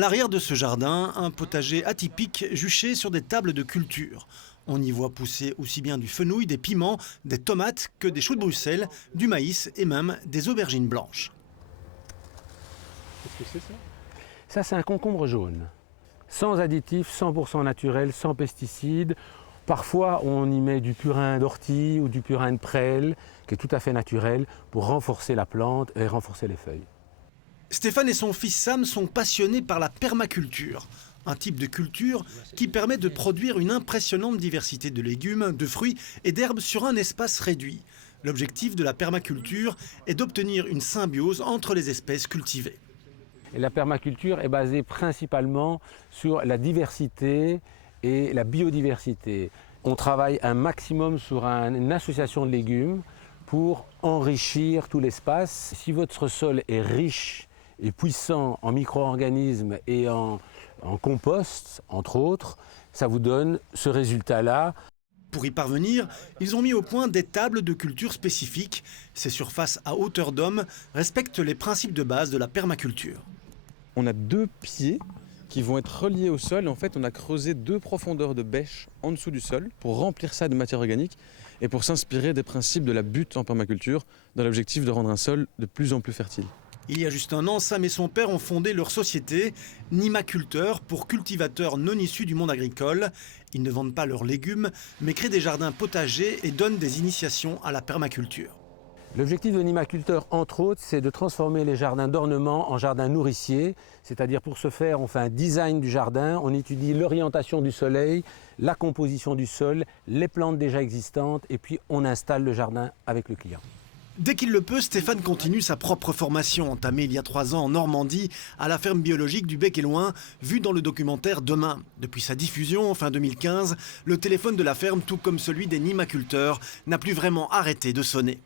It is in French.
l'arrière de ce jardin, un potager atypique juché sur des tables de culture. On y voit pousser aussi bien du fenouil, des piments, des tomates que des choux de Bruxelles, du maïs et même des aubergines blanches. Qu'est-ce que c'est ça? Ça, c'est un concombre jaune. Sans additifs, 100% naturel, sans pesticides. Parfois, on y met du purin d'ortie ou du purin de prêle, qui est tout à fait naturel, pour renforcer la plante et renforcer les feuilles. Stéphane et son fils Sam sont passionnés par la permaculture, un type de culture qui permet de produire une impressionnante diversité de légumes, de fruits et d'herbes sur un espace réduit. L'objectif de la permaculture est d'obtenir une symbiose entre les espèces cultivées. Et la permaculture est basée principalement sur la diversité et la biodiversité. On travaille un maximum sur une association de légumes pour enrichir tout l'espace. Si votre sol est riche et puissant en micro-organismes et en compost, entre autres, ça vous donne ce résultat-là. Pour y parvenir, ils ont mis au point des tables de culture spécifiques. Ces surfaces à hauteur d'homme respectent les principes de base de la permaculture. On a 2 pieds qui vont être reliés au sol. En fait, on a creusé 2 profondeurs de bêche en dessous du sol pour remplir ça de matière organique et pour s'inspirer des principes de la butte en permaculture dans l'objectif de rendre un sol de plus en plus fertile. Il y a juste un an, Sam et son père ont fondé leur société, Nimaculteur, pour cultivateurs non issus du monde agricole. Ils ne vendent pas leurs légumes, mais créent des jardins potagers et donnent des initiations à la permaculture. L'objectif de Nimaculteur, entre autres, c'est de transformer les jardins d'ornement en jardins nourriciers. C'est-à-dire, pour ce faire, on fait un design du jardin, on étudie l'orientation du soleil, la composition du sol, les plantes déjà existantes, et puis on installe le jardin avec le client. Dès qu'il le peut, Stéphane continue sa propre formation, entamée il y a 3 ans en Normandie, à la ferme biologique du Bec et Loing, vue dans le documentaire Demain. Depuis sa diffusion en fin 2015, le téléphone de la ferme, tout comme celui des Nimaculteurs, n'a plus vraiment arrêté de sonner.